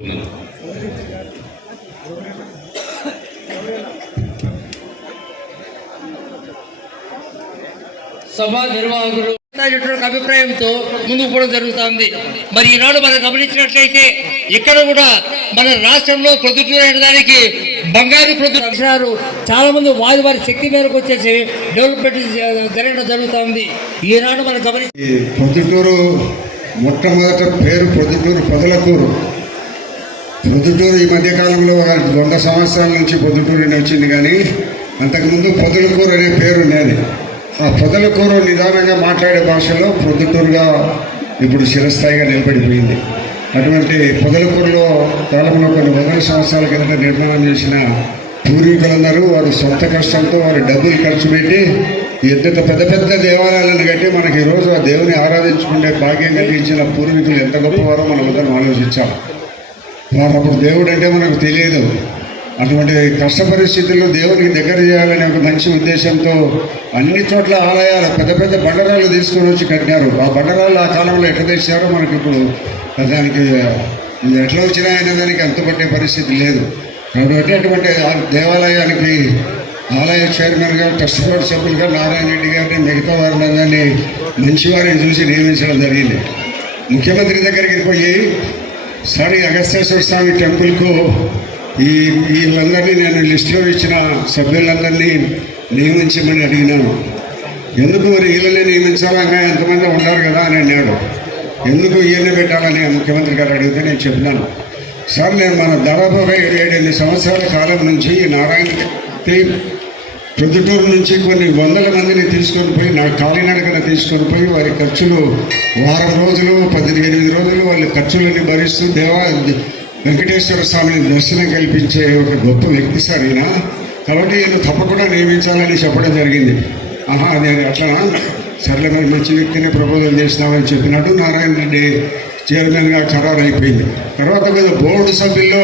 సభా నిర్వాహకులు అభిప్రాయంతో ముందుకు పోవడం జరుగుతుంది. మరి ఈనాడు మనం గమనించినట్లయితే ఇక్కడ కూడా మన రాష్ట్రంలో ప్రొద్దుటూరు దానికి బంగారు ప్రొద్దుటారు చాలా మంది వారి వారి శక్తి మేరకు వచ్చేసి డెవలప్మెంట్ జరగడం జరుగుతుంది. ఈనాడు మనం గమనించి ప్రొద్దుటూరు మొట్టమొదట పేరు ప్రొద్దుటూరు పొదలకూరు పొద్దుటూరు ఈ మధ్యకాలంలో ఒక వంద సంవత్సరాల నుంచి పొద్దుటూరు వచ్చింది కానీ అంతకుముందు పొదలకూరు అనే పేరు ఉండేది. ఆ పొదలకూరు నిదానంగా మాట్లాడే భాషలో పొద్దుటూరుగా ఇప్పుడు చిరస్థాయిగా నిలబడిపోయింది. అటువంటి పొదలకూరులో కాలంలో కొన్ని వందల సంవత్సరాల కింద నిర్మాణం చేసిన పూర్వీకులందరూ వారి సొంత కష్టంతో వారి డబ్బులు ఖర్చు పెట్టి ఎంత పెద్ద పెద్ద దేవాలయాలను కట్టి మనకి ఈరోజు ఆ దేవుని ఆరాధించుకునే భాగ్యం కలిగించిన పూర్వీకులు ఎంత గొప్పవారో మనం అందరం ఆలోచించాలి. అప్పుడు దేవుడు అంటే మనకు తెలియదు. అటువంటి కష్ట పరిస్థితుల్లో దేవునికి దగ్గర చేయాలనే ఒక మంచి ఉద్దేశంతో అన్ని చోట్ల ఆలయాలు పెద్ద పెద్ద బండరాలు తీసుకొని వచ్చి కట్టినారు. ఆ బండరాలు ఆ కాలంలో ఎట్లా తెచ్చారో మనకి ఇప్పుడు దానికి ఇది ఎట్లా వచ్చినాయనే దానికి అంతుపట్టే పరిస్థితి లేదు. కాబట్టి అటువంటి దేవాలయానికి ఆలయ చైర్మన్గా ట్రస్ట్ బోర్డు సభ్యులుగా నారాయణ రెడ్డి గారిని మిగతా వారిని మంచివారిని చూసి నియమించడం జరిగింది. ముఖ్యమంత్రి దగ్గరికి పోయి సార్ ఈ అగస్తేశ్వర స్వామి టెంపుల్కు ఈ వీళ్ళందరినీ నేను లిస్టులో ఇచ్చిన సభ్యులందరినీ నియమించమని అడిగినాను. ఎందుకు మరి వీళ్ళనే నియమించాలా? ఇంకా ఎంతమంది ఉన్నారు కదా అని అన్నాడు. ఎందుకు ఈయన పెట్టాలని ముఖ్యమంత్రి గారు అడిగితే నేను చెప్పినాను. సార్ నేను మన దాదాపుగా ఏడు ఏడెనిమిది సంవత్సరాల కాలం నుంచి ఈ నారాయణ ప్రొద్దుటూరు నుంచి కొన్ని వందల మందిని తీసుకొని పోయి నా కాలినడకన తీసుకొని పోయి వారి ఖర్చులు వారం రోజులు పద్దెనిమిది రోజులు వాళ్ళ ఖర్చులని భరిస్తూ దేవా వెంకటేశ్వర స్వామిని దర్శనం కల్పించే ఒక గొప్ప వ్యక్తి సార్ ఈయన. కాబట్టి ఈయన తప్పకుండా నియమించాలని చెప్పడం జరిగింది. ఆహా నేను అట్లా. సర్లే మరి మంచి వ్యక్తిని ప్రపోజల్ చేసినామని చెప్పినట్టు నారాయణ రెడ్డి చైర్మన్గా ఖరారు అయిపోయింది తర్వాత మీద బోర్డు సభ్యుల్లో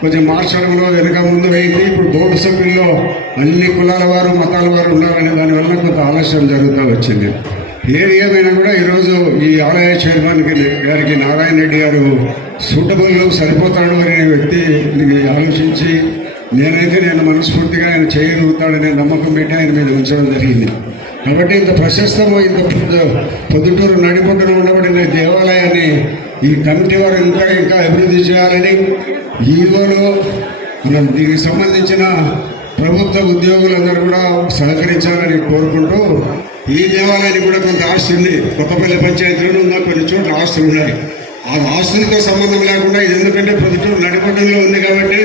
కొంచెం మార్చడంలో వెనక ముందు అయితే ఇప్పుడు బోర్డు సభ్యుల్లో అన్ని కులాల వారు మతాల వారు ఉన్నారనే దానివల్ల కొంత ఆలస్యం జరుగుతూ వచ్చింది. ఏది ఏమైనా కూడా ఈరోజు ఈ ఆలయ చైర్మన్ గారికి నారాయణ రెడ్డి గారు సూటబుల్ సరిపోతాడు అనే వ్యక్తి ఆలోచించి నేనైతే నేను మనస్ఫూర్తిగా ఆయన చేయగలుగుతాడనే నమ్మకం పెట్టి ఆయన మీద ఉంచడం జరిగింది. కాబట్టి ఇంత ప్రశస్తము ఇంత పొద్దుటూరు నడిపొట్టున ఉండబడిన దేవాలయాన్ని ఈ కమిటీ వారు ఇంకా ఇంకా అభివృద్ధి చేయాలని ఈరోజు మనం దీనికి సంబంధించిన ప్రభుత్వ ఉద్యోగులందరూ కూడా సహకరించాలని కోరుకుంటూ ఈ దేవాలయానికి కూడా కొంత ఆస్తి ఉంది. కొత్తపల్లి పంచాయతీలో ఉన్న కొన్ని చోట్ల ఆస్తులు ఉన్నాయి. ఆ ఆస్తులతో సంబంధం లేకుండా ఎందుకంటే ప్రభుత్వం నడిపడంలో ఉంది కాబట్టి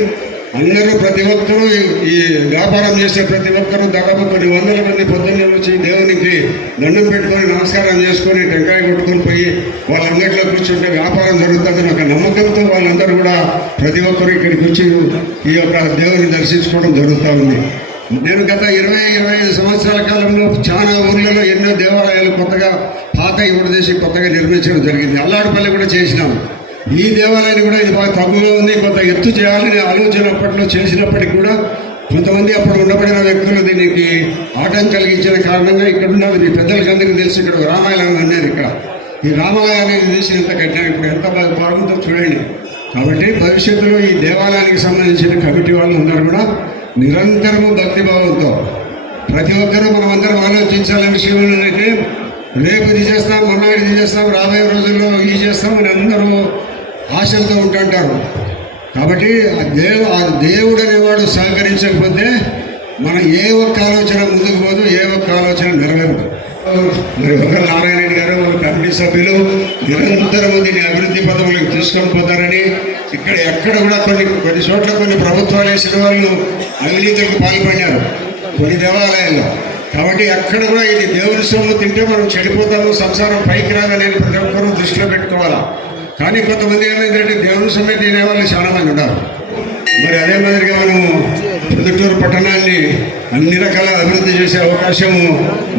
అందరూ ప్రతి ఒక్కరూ ఈ- వ్యాపారం చేసే ప్రతి ఒక్కరూ దాదాపు కొన్ని వందల మంది పొద్దున్నే వచ్చి దేవునికి దండం పెట్టుకొని నమస్కారం చేసుకొని టెంకాయ కొట్టుకొని పోయి వాళ్ళందరిలో కూర్చుంటే వ్యాపారం జరుగుతుందని ఒక నమ్మకంతో వాళ్ళందరూ కూడా ప్రతి ఒక్కరూ ఇక్కడికి వచ్చి ఈ యొక్క దేవుని దర్శించుకోవడం జరుగుతూ ఉంది. నేను గత ఇరవై ఇరవై ఐదు సంవత్సరాల కాలంలో చాలా ఊర్లలో ఎన్నో దేవాలయాలు కొత్తగా పాత ఇవ్వడదేసి కొత్తగా నిర్మించడం జరిగింది. అల్లాడుపల్లి కూడా చేసినాం. ఈ దేవాలయాన్ని కూడా ఇది బాగా తక్కువగా ఉంది. కొంత ఎత్తు చేయాలని ఆలోచన అప్పట్లో చేసినప్పటికీ కూడా కొంతమంది అప్పుడు ఉండబడిన వ్యక్తులు దీనికి ఆటం కలిగించిన కారణంగా ఇక్కడ ఉన్న మీ పెద్దలకి అందరికీ తెలిసి ఇక్కడ రామాయణం అనేది ఇక్కడ. ఈ రామాలయాన్ని తీసి ఎంత కట్టారు. ఇప్పుడు ఎంత బాగా బాగుందో చూడండి. కాబట్టి భవిష్యత్తులో ఈ దేవాలయానికి సంబంధించిన కమిటీ వాళ్ళు ఉన్నారు కూడా నిరంతరము భక్తిభావంతో. ప్రతి ఒక్కరూ మనం అందరం ఆలోచించాలనే విషయంలో అయితే రేపు ఇది చేస్తాం మొన్నటి ఇది చేస్తాం రాబోయే రోజుల్లో ఇది చేస్తాం అని అందరూ ఆశలతో ఉంటుంటారు. కాబట్టి ఆ దేవు ఆ దేవుడు అనేవాడు సహకరించకపోతే మనం ఏ ఒక్క ఆలోచన ముందుకు పోదు ఏ ఒక్క ఆలోచన నెరవేరదు. మరి ఒక నారాయణ గారు ఒక కమిటీ సభ్యులు నిరంతరం దీన్ని అభివృద్ధి పదవులకు తీసుకొని పోతారని ఇక్కడ ఎక్కడ కూడా కొన్ని కొన్ని చోట్ల కొన్ని ప్రభుత్వాలు వేసిన వాళ్ళు అవినీతులకు పాల్పడినారు కొన్ని దేవాలయాల్లో. కాబట్టి ఎక్కడ కూడా ఇది దేవుని సొమ్ము తింటే మనం చెడిపోతాము సంసారం పైకి రాదనేది ప్రతి ఒక్కరూ దృష్టిలో పెట్టుకోవాలా? కానీ కొంతమంది ఏమైందంటే దేవుని సమయం తినే వాళ్ళు చాలా మంది ఉన్నారు. మరి అదే మాదిరిగా మనం పొద్దుటూరు పట్టణాన్ని అన్ని రకాల అభివృద్ధి చేసే అవకాశం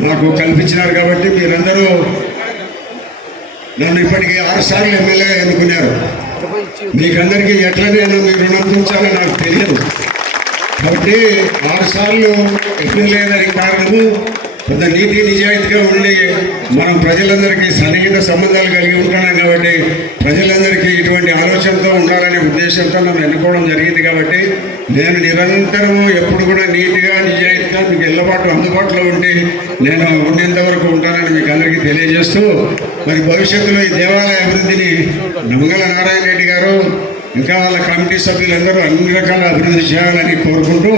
మాకు కల్పించినారు కాబట్టి మీరందరూ నన్ను ఇప్పటికీ ఆరు సార్లు ఎమ్మెల్యేగా ఎన్నుకున్నారు. మీకందరికీ ఎట్లా నేను మీ రుణం తీర్చాలో నాకు తెలియదు. కాబట్టి ఆరు సార్లు ఎమ్మెల్యే దానికి కారణము కొంత నీతి నిజాయితీగా ఉండి మనం ప్రజలందరికీ సన్నిహిత సంబంధాలు కలిగి ఉంటున్నాం కాబట్టి ప్రజలందరికీ ఇటువంటి ఆలోచనతో ఉండాలనే ఉద్దేశంతో నన్ను ఎన్నుకోవడం జరిగింది కాబట్టి నేను నిరంతరం ఎప్పుడు కూడా నీతిగా నిజాయితీగా మీకు ఎల్లబాటు అందుబాటులో ఉండి నేను ఉండేంత వరకు ఉంటానని మీకు అందరికీ తెలియజేస్తూ మరి భవిష్యత్తులో ఈ దేవాలయ అభివృద్ధిని నమ్మగల నారాయణ రెడ్డి గారు ఇంకా వాళ్ళ కమిటీ సభ్యులందరూ అన్ని రకాల అభివృద్ధి చేయాలని కోరుకుంటూ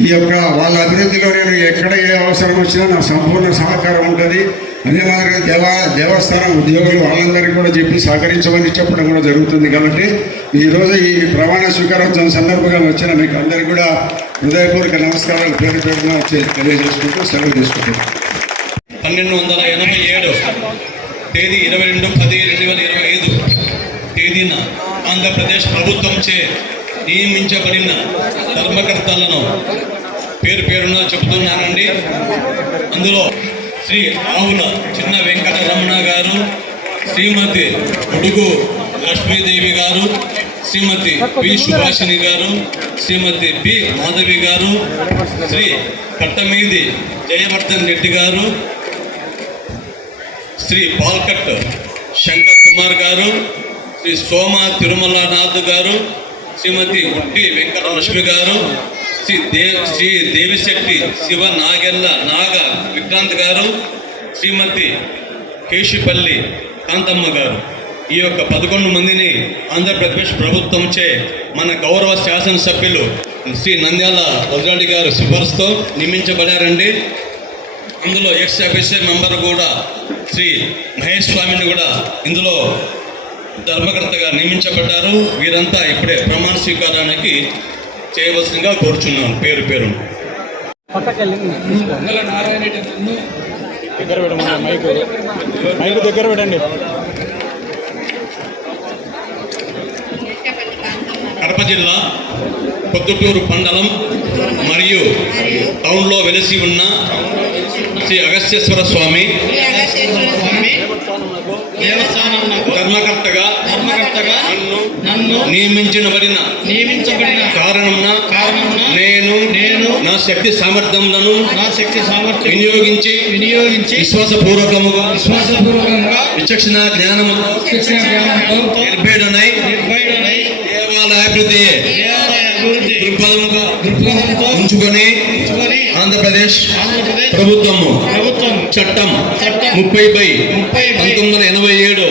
ఈ యొక్క వాళ్ళ అభివృద్ధిలో నేను ఎక్కడ ఏ అవసరం వచ్చినా నా సంపూర్ణ సహకారం ఉంటుంది. అదే మాదిరిగా దేవా దేవస్థానం ఉద్యోగులు వాళ్ళందరికీ కూడా చెప్పి సహకరించమని చెప్పడం కూడా జరుగుతుంది కాబట్టి ఈరోజు ఈ ప్రమాణ స్వీకారోత్సవం సందర్భంగా వచ్చిన మీకు అందరికీ కూడా హృదయపూర్వక నమస్కారాలు పేరు పేరున తెలియజేసుకుంటూ సెలవు తీసుకుంటున్నాను. పన్నెండు వందల ఎనభై ఏడు తేదీ ఇరవై రెండు పది రెండు వేల ఇరవై ఐదు తేదీన ఆంధ్రప్రదేశ్ ప్రభుత్వంచే నియమించబడిన ధర్మకర్తలను పేరు పేరున చెబుతున్నానండి. అందులో శ్రీ ఆవుల చిన్న వెంకటరమణ గారు శ్రీమతి ఉడుగు లక్ష్మీదేవి గారు శ్రీమతి పి సుభాషిణి గారు శ్రీమతి పి మాధవి గారు శ్రీ కట్టమీది జయవర్ధన్ రెడ్డి గారు శ్రీ పాల్కట్ శంకర్ కుమార్ గారు శ్రీ సోమ తిరుమలనాథ్ గారు శ్రీమతి ఉట్టి వెంకటలక్ష్మి గారు శ్రీ దే శ్రీ దేవిశెట్టి శివ నాగెల్ల నాగ విక్రాంత్ గారు శ్రీమతి కేశిపల్లి కాంతమ్మ గారు. ఈ యొక్క పదకొండు మందిని ఆంధ్రప్రదేశ్ ప్రభుత్వంచే మన గౌరవ శాసనసభ్యులు శ్రీ నంద్యాల వజ్రాడి గారు సిఫార్సుతో నియమించబడారండి. అందులో ఎక్స్ అఫీషియల్ మెంబర్ కూడా శ్రీ మహేష్ స్వామిని కూడా ఇందులో ధర్మకర్తగా నియమించబడ్డారు. వీరంతా ఇప్పుడే ప్రమాణ స్వీకారానికి చేయవలసిందిగా కోరుచున్నాను. పేరు పేరు దగ్గర పెట్టండి మైక్ మైక్ దగ్గర పెట్టండి కడప జిల్లా పొద్దుటూరు మండలం మరియు టౌన్లో వెలిసి ఉన్న శ్రీ అగస్త్యేశ్వర స్వామి. దేవస్థానమునకు ధర్మకర్తగా ధర్మకర్తగా నన్ను నన్ను నియమించబడిన నియమించబడిన కారణమున కారణమున నేను నేను నా శక్తి సామర్థ్యములను నా శక్తి సామర్థ్యం వినియోగించి వినియోగించి విశ్వాసపూర్వకముగా విశ్వాసపూర్వకంగా విచక్షణ జ్ఞానముతో శిక్షణ జ్ఞానంతో నిర్భేడనై నిర్భయుడనై దేవాలయ అభివృద్ధి దేవాలయ అభివృద్ధి దృక్పథముగా దృక్పథంతో ఉంచుకొని ఆంధ్రప్రదేశ్ ప్రభుత్వము ప్రభుత్వం చట్టం చట్టం ముప్పై బై ముప్పై పంతొమ్మిది వందల ఎనభై ఏడు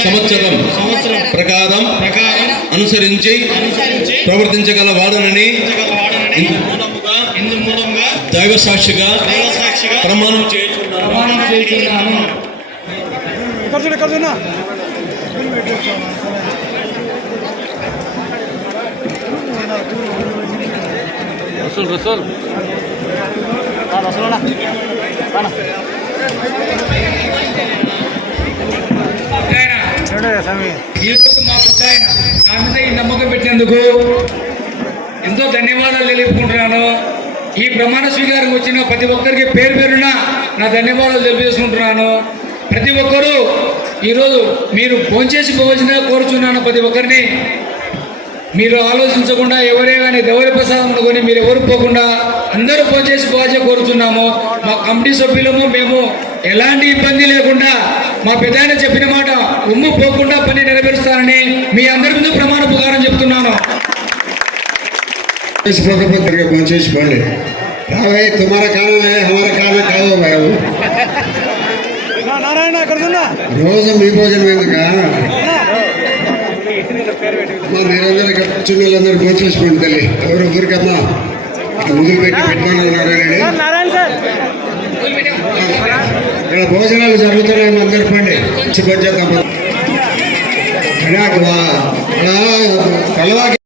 సంవత్సరం సంవత్సరం ప్రకారం ప్రకారం అనుసరించి ప్రవర్తించగల వాడనని దైవ సాక్షిగా దైవ సాక్షిగా ప్రమాణం చేస్తున్నాను. ప్రమాణం చేస్తున్నాను. రసూలనా మా పెద్ద ఈ నమ్మకం పెట్టినందుకు ఎంతో ధన్యవాదాలు తెలుపుకుంటున్నాను ఈ ప్రమాణ స్వీకారం వచ్చిన ప్రతి ఒక్కరికి పేరు పేరున నా ధన్యవాదాలు తెలియజేసుకుంటున్నాను. ప్రతి ఒక్కరూ ఈరోజు మీరు భోంచేసి పోవచ్చిన కోరుచున్నాను ప్రతి ఒక్కరిని. మీరు ఆలోచించకుండా ఎవరే కానీ దేవరి ప్రసాదం కొని మీరు ఎవరు పోకుండా అందరూ పనిచేసి పోవాల్సి కోరుతున్నాము మా కమిటీ సభ్యులము మేము ఎలాంటి ఇబ్బంది లేకుండా మా పెద్దాయన చెప్పిన మాట ఉమ్ము పోకుండా పని నెరవేరుస్తానని మీ అందరి ముందు ప్రమాణ ప్రకారం చెప్తున్నాను. పనిచేసి రోజు మీ భోజనం ఎందుకు? మా మీరందరూ చిన్న వాళ్ళందరూ భోంచేసుకోండి తల్లి. ఎవరు ఊరికమ్మా ముదులు పెట్టి ఇక్కడ భోజనాలు జరుగుతున్నాయి అందరు పండి. శుభ్రచేద్దాం కలవాకి దాదాపు